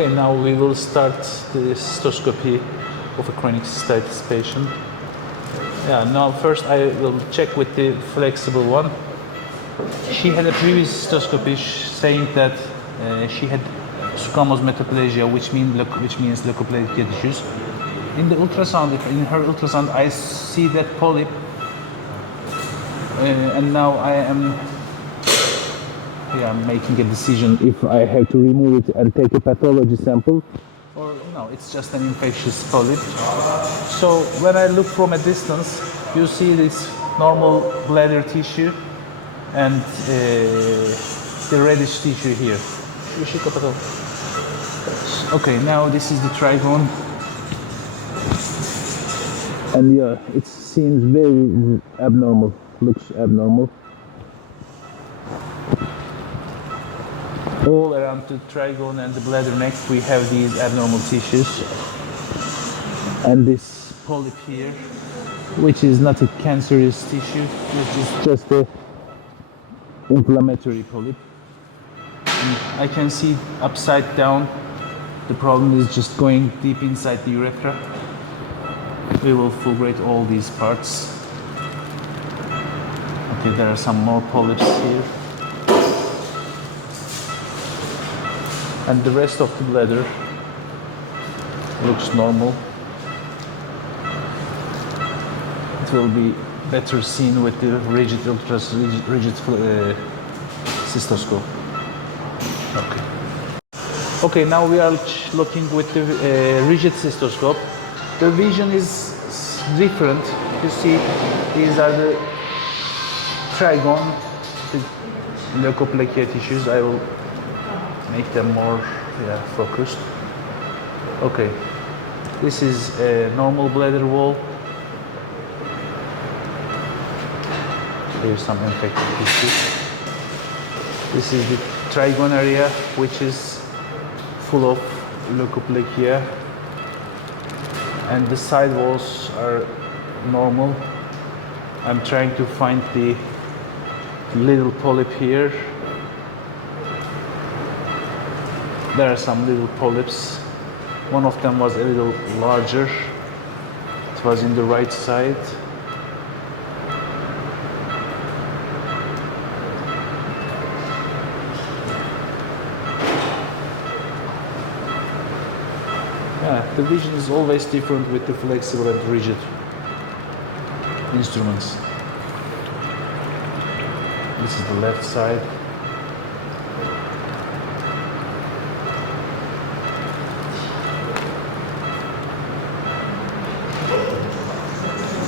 Okay, now we will start the cystoscopy of a chronic cystitis patient. Yeah, now first I will check with the flexible one. She had a previous cystoscopy saying that she had squamous metaplasia, which means leukoplakia tissues. In the ultrasound, in her ultrasound, I see that polyp, and now I am making a decision if I have to remove it and take a pathology sample, or no, it's just an infectious polyp. So when I look from a distance, you see this normal bladder tissue and the reddish tissue here. Okay, now this is the trigone. And yeah, it seems very abnormal, looks abnormal. All around the trigone and the bladder neck we have these abnormal tissues. And this polyp here, which is not a cancerous tissue, which is just a inflammatory polyp. And I can see upside down, the problem is just going deep inside the urethra. We will fulgurate all these parts. Okay, there are some more polyps here. And the rest of the bladder looks normal. It will be better seen with the rigid cystoscope. Okay. Okay, now we are looking with the rigid cystoscope. The vision is different. You see, these are the trigone, the leukoplakia tissues. I will make them more focused. Okay, this is a normal bladder wall. Here's some infected tissue. This is the trigone area, which is full of leukoplakia, and the side walls are normal. I'm trying to find the little polyp here. There are some little polyps. One of them was a little larger. It was in the right side. The vision is always different with the flexible and rigid instruments. This is the left side.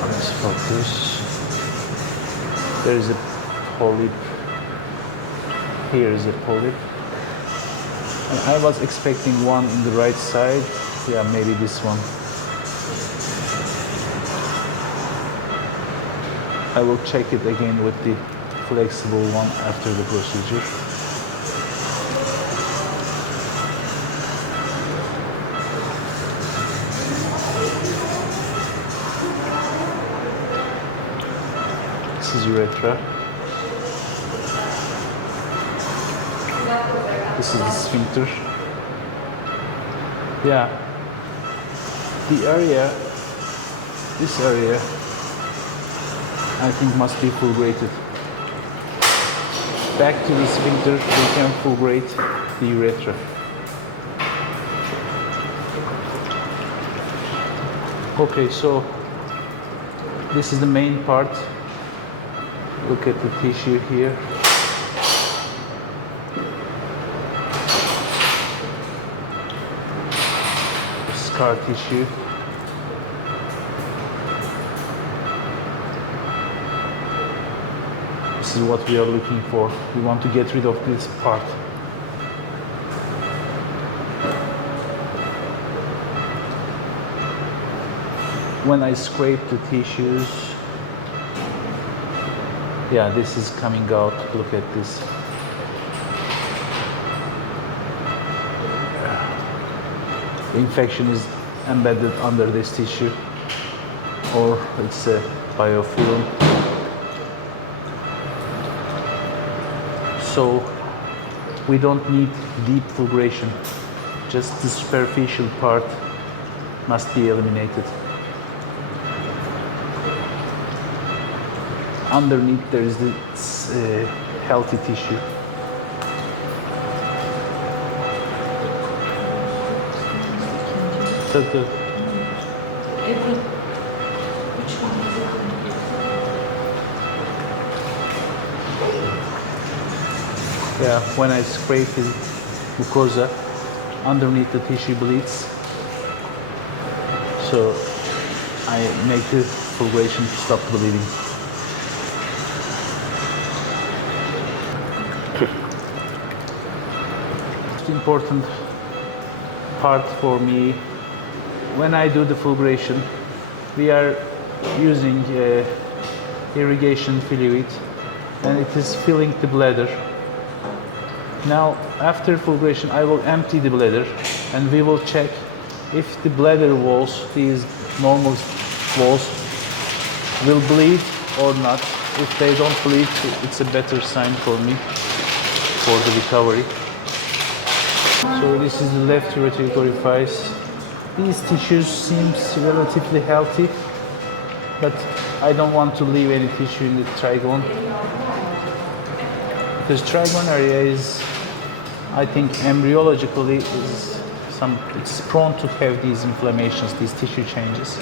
Let's focus. There is a polyp. Here is a polyp. And I was expecting one in the right side. Yeah, maybe this one. I will check it again with the flexible one after the procedure. This is urethra. This is the sphincter. Yeah. The area, this area, I think must be fulgurated. Back to the sphincter, we can fulgurate the urethra. Okay, so this is the main part. Look at the tissue here. Scar tissue. This is what we are looking for. We want to get rid of this part. When I scrape the tissues, yeah, this is coming out. Look at this. The infection is embedded under this tissue, or it's a biofilm. So we don't need deep fulguration. Just the superficial part must be eliminated. Underneath there is this healthy tissue. Good. Yeah, when I scrape the mucosa, underneath the tissue bleeds. So I make the fulguration to stop bleeding. Most important part for me, when I do the fulguration, we are using irrigation fluid and it is filling the bladder. Now, after fulguration, I will empty the bladder and we will check if the bladder walls, these normal walls, will bleed or not. If they don't bleed, it's a better sign for me for the recovery. So this is the left ureteric orifice. These tissues seems relatively healthy, but I don't want to leave any tissue in the trigone, because trigone area is, I think, embryologically it's prone to have these inflammations, these tissue changes.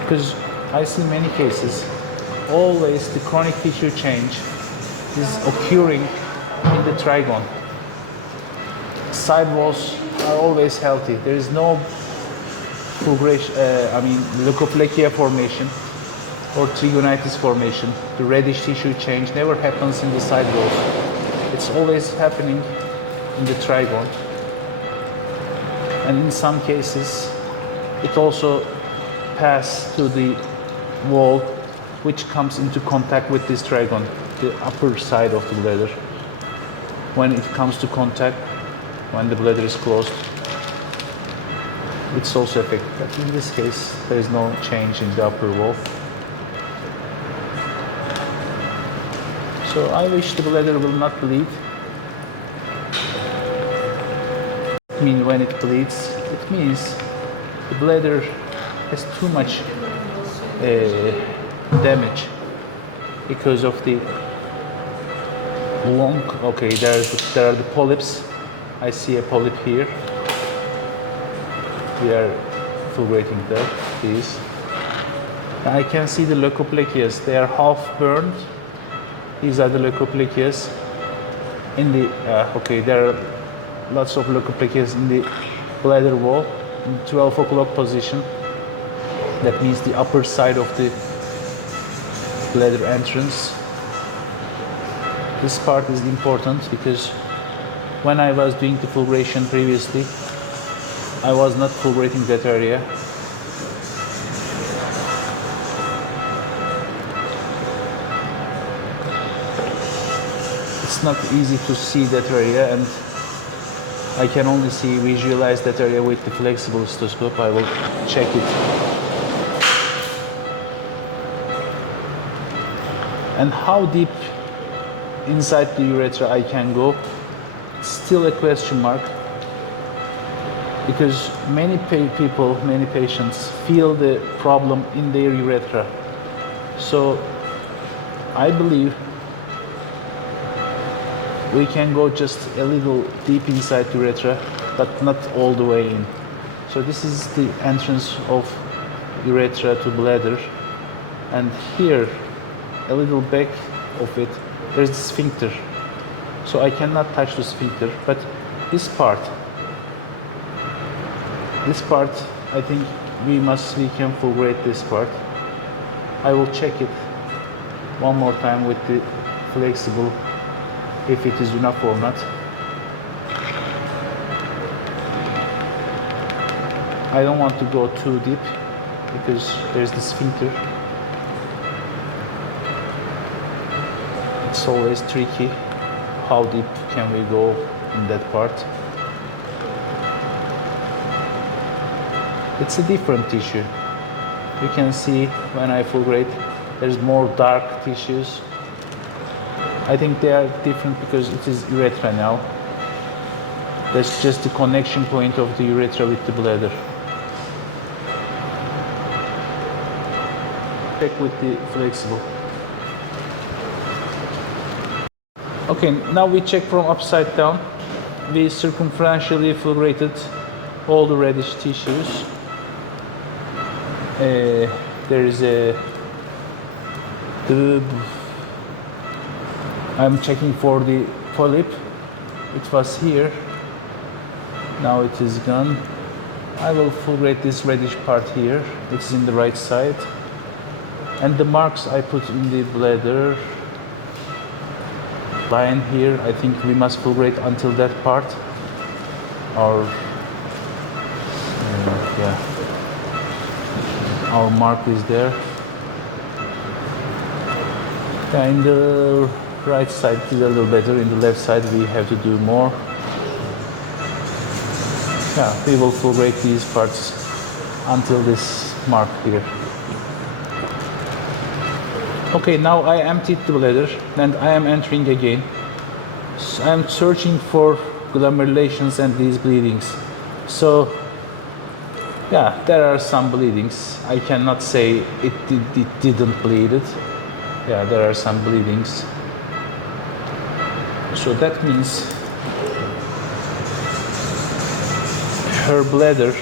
Because I see many cases, always the chronic tissue change is occurring in the trigone. Side walls are always healthy. There is no fulguration, leukoplakia formation or trigonitis formation. The reddish tissue change never happens in the side walls. It's always happening in the trigone. And in some cases, it also passes to the wall which comes into contact with this trigone, the upper side of the bladder. When it comes to contact, when the bladder is closed, it's also affected. But in this case, there is no change in the upper wall. So I wish the bladder will not bleed. I mean, when it bleeds, it means the bladder has too much damage because of the long. Okay, there are the polyps. I see a polyp here. We are fulgurating there. These. I can see the leukoplakias. They are half burned. These are the leukoplakias. In the there are lots of leukoplakias in the bladder wall, in 12 o'clock position. That means the upper side of the bladder entrance. This part is important because when I was doing the fulguration previously, I was not fulgurating that area. It's not easy to see that area, and I can only visualize that area with the flexible cystoscope. I will check it. And how deep inside the urethra I can go, it's still a question mark, because many patients feel the problem in their urethra. So I believe we can go just a little deep inside the urethra, but not all the way in. So this is the entrance of urethra to bladder, and here, a little back of it, there's the sphincter. So I cannot touch the sphincter, but this part, I think we can fulgurate this part. I will check it one more time with the flexible, if it is enough or not. I don't want to go too deep because there's the sphincter. It's always tricky. How deep can we go in that part? It's a different tissue. You can see when I fulgurate, there's more dark tissues. I think they are different because it is urethra now. That's just the connection point of the urethra with the bladder. Check with the flexible. Okay, now we check from upside down. We circumferentially fulgurated all the reddish tissues. There is a tube. I'm checking for the polyp. It was here. Now it is gone. I will fulgurate this reddish part here. It's in the right side. And the marks I put in the bladder line here, I think we must fulgurate until that part. Our our mark is there. Yeah, in the right side it is a little better. In the left side we have to do more. Yeah, we will fulgurate these parts until this mark here. Okay, now I emptied the bladder and I am entering again. So I am searching for glanulations and these bleedings. So, yeah, there are some bleedings. I cannot say it didn't bleed it. Yeah, there are some bleedings. So that means her bladder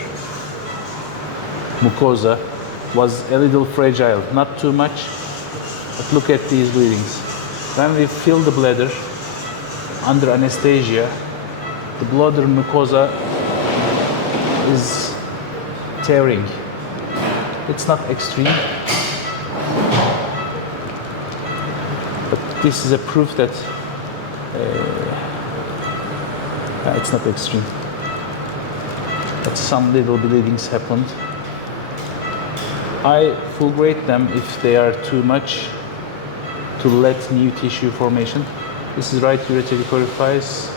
mucosa was a little fragile, not too much. But look at these bleedings. When we fill the bladder under anesthesia, the bladder mucosa is tearing. It's not extreme, but this is a proof that it's not extreme. But some little bleedings happened. I fulgurate them if they are too much, to let new tissue formation. This is right ureteric orifice.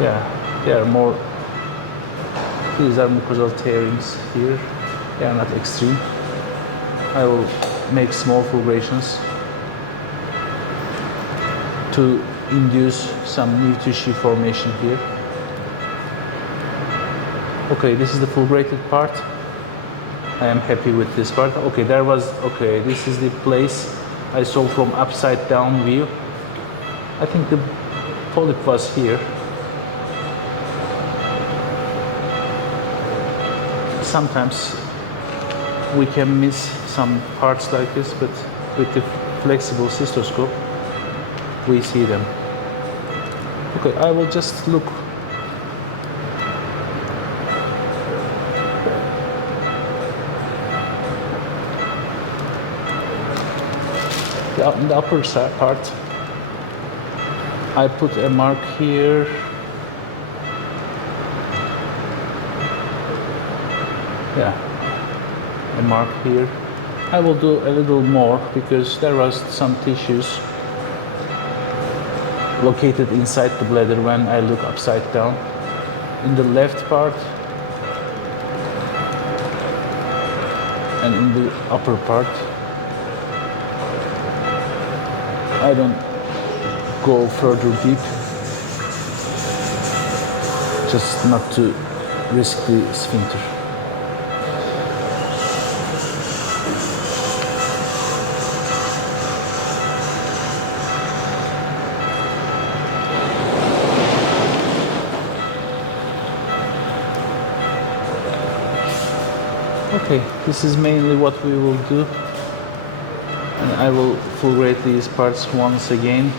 Yeah, they are more. These are mucosal tearings here. They are not extreme. I will make small fulgurations to induce some new tissue formation here. Okay, this is the fulgurated part. I am happy with this part. Okay, this is the place I saw from upside down view. I think the polyp was here. Sometimes we can miss some parts like this, but with the flexible cystoscope, we see them. Okay, I will just look. In the upper part, I put a mark here. Yeah, a mark here. I will do a little more because there was some tissues located inside the bladder when I look upside down. In the left part and in the upper part. I don't go further deep, just not to risk the sphincter. Okay, this is mainly what we will do. And I will fulgurate these parts once again.